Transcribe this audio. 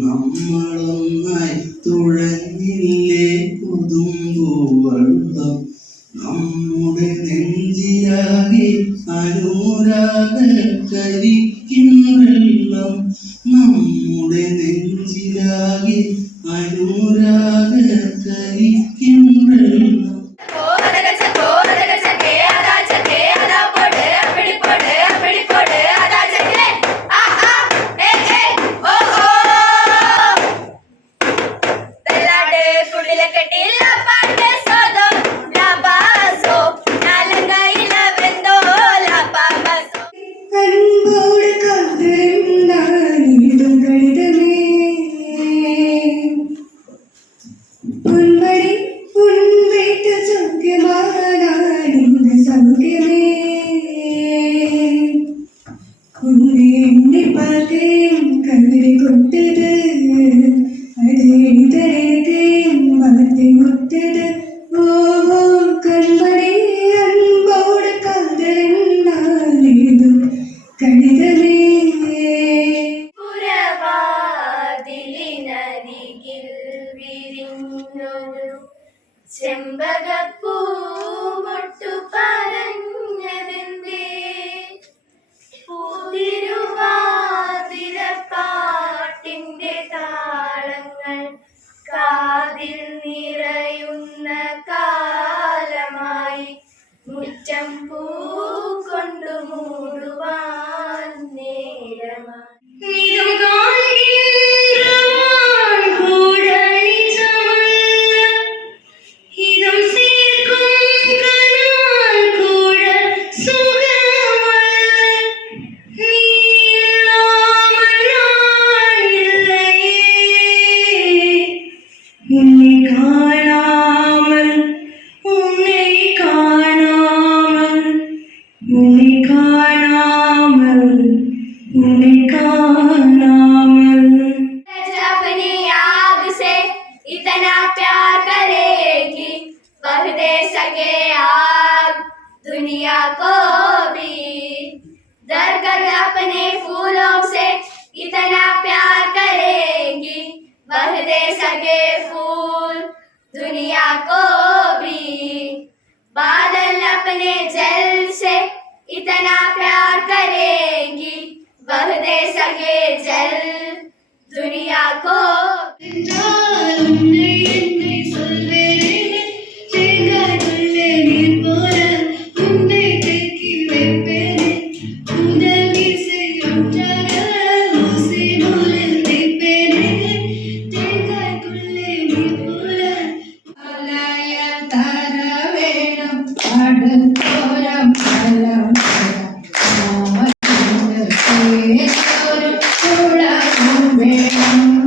നമ്മളൊന്നായി തുഴഞ്ഞില്ലേ പുതുമ്പൂവള്ളം നമ്മുടെ നെഞ്ചിലാകെ അനുരാഗ കരിക്കും വെള്ളം നമ്മുടെ നെഞ്ചിലാകെ അനുരാഗ കരിക്കും വെള്ളം ചെമ്പകപ്പൂ മൊട്ടു പറഞ്ഞതെന്തേ പൂതിരുവാതിരപ്പാട്ടിന്റെ താളങ്ങൾ കാതിൽ നിറയുന്ന കാലമായി മുറ്റം പൂ കൊണ്ടു മൂടുവാൻ നേരമായി इतना प्यार करेगी वह दे सके आग दुनिया को भी दरगद अपने फूलों से इतना प्यार करेगी वह दे सके फूल दुनिया को भी बादल अपने जल से इतना प्यार करेगी वह दे सके जल दुनिया को വേണം